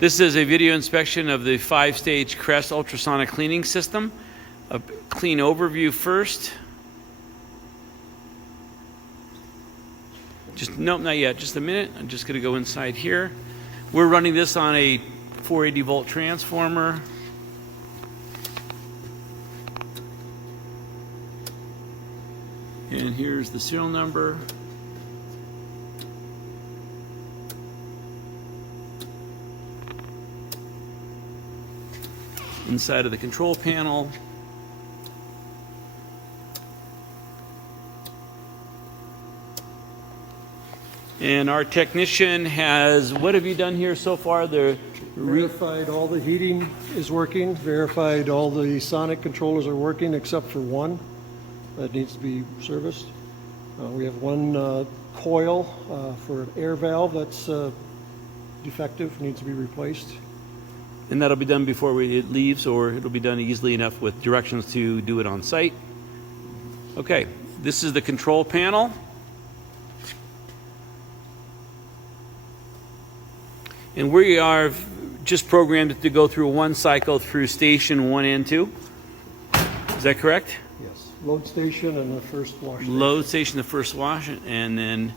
This is a video inspection of the 5-stage Crest ultrasonic cleaning system. A clean overview first. Nope, not yet, just a minute. I'm just gonna go inside here. We're running this on a 480 volt transformer. And here's the serial number. Inside of the control panel. And our technician has, what have you done here so far? Verified all the heating is working, verified all the sonic controllers are working except for one that needs to be serviced. We have one coil for an air valve that's defective, needs to be replaced. And that'll be done before it leaves, or it'll be done easily enough with directions to do it on site. Okay, this is the control panel. And we are just programmed to go through one cycle through station 1 and 2. Is that correct? Yes, load station and the first wash station. Load station, the first wash, and then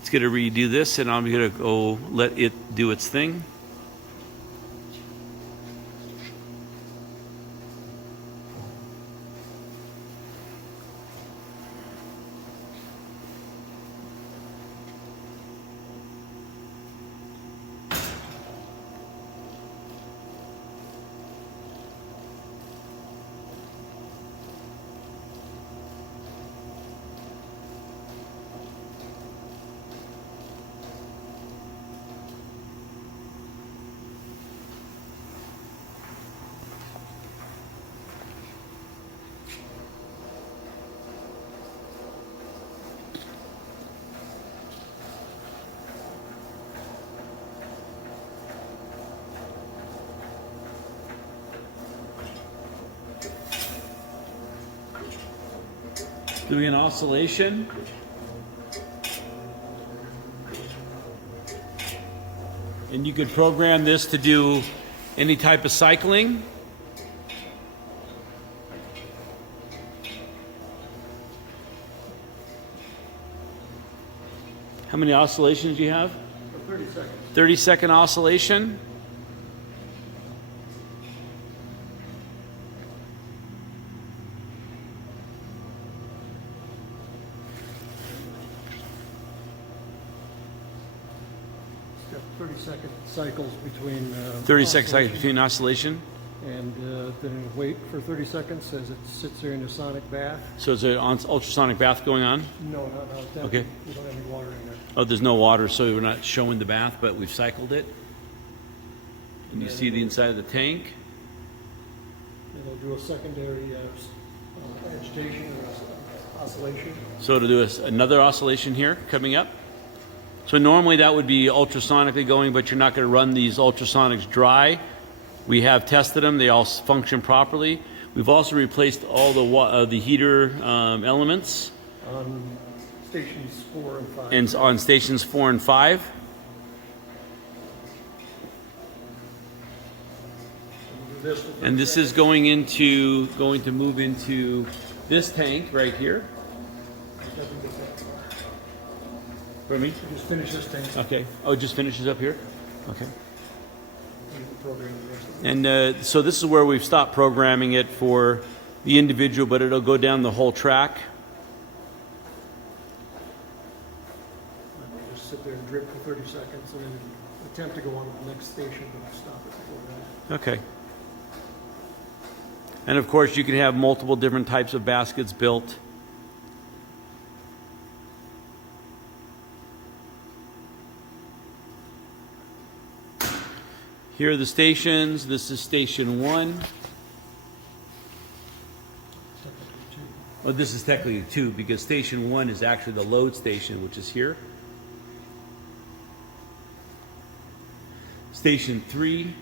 it's going to redo this, and I'm going to go let it do its thing. Doing an oscillation. And you could program this to do any type of cycling. How many oscillations do you have? 30 seconds. 30-second oscillation. Got 30-second cycles between 30-second cycles between oscillation. and then wait for 30 seconds as it sits there in a sonic bath. So is there an ultrasonic bath going on? No, not that. Okay. We don't have any water in there. Oh, there's no water, so we're not showing the bath, but we've cycled it. And you see the inside of the tank. And they'll do a secondary agitation or oscillation. So to do another oscillation here coming up. So normally that would be ultrasonically going, but you're not going to run these ultrasonics dry. We have tested them; they all function properly. We've also replaced all the heater elements On stations 4 and 5. and on stations 4 and 5. And this is going to move into this tank right here. For me? Just finish this thing. Okay. Oh, it just finishes up here? Okay. Program the rest of it. And so this is where we've stopped programming it for the individual, but it'll go down the whole track. Just sit there and drip for 30 seconds and then attempt to go on to the next station, but I'll stop it before that. Okay. And of course, you can have multiple different types of baskets built. Here are the stations. This is station 1. Oh, this is technically 2 because station 1 is actually the load station, which is here. Station 3,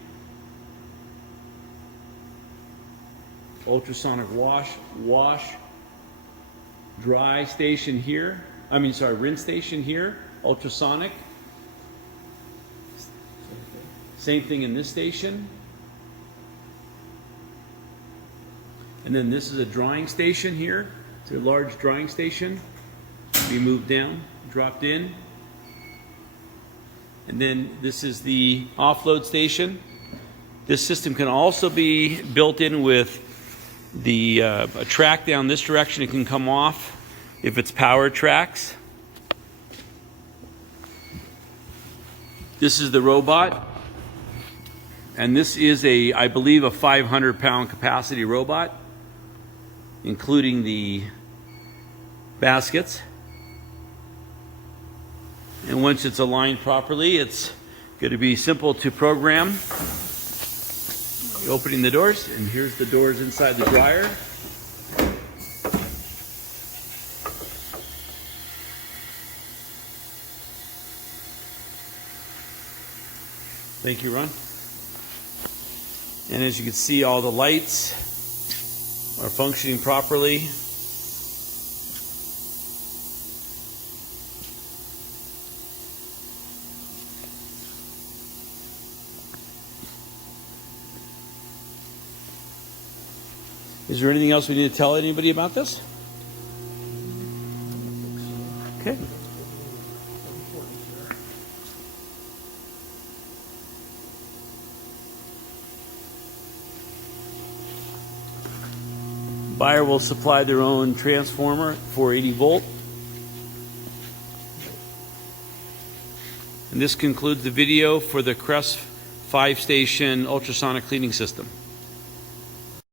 ultrasonic wash, dry station here. Rinse station here, ultrasonic. Same thing in this station. And then this is a drying station here. It's a large drying station. We moved down, dropped in. And then this is the offload station. This system can also be built in with the a track down this direction. It can come off if it's power tracks. This is the robot. And this is a, I believe, a 500-pound capacity robot, including the baskets. And once it's aligned properly, it's going to be simple to program. Opening the doors, and here's the doors inside the dryer. Thank you, Ron. And as you can see, all the lights are functioning properly. Is there anything else we need to tell anybody about this? Okay. Buyer will supply their own transformer, 480 volt. And this concludes the video for the Crest 5-station ultrasonic cleaning system.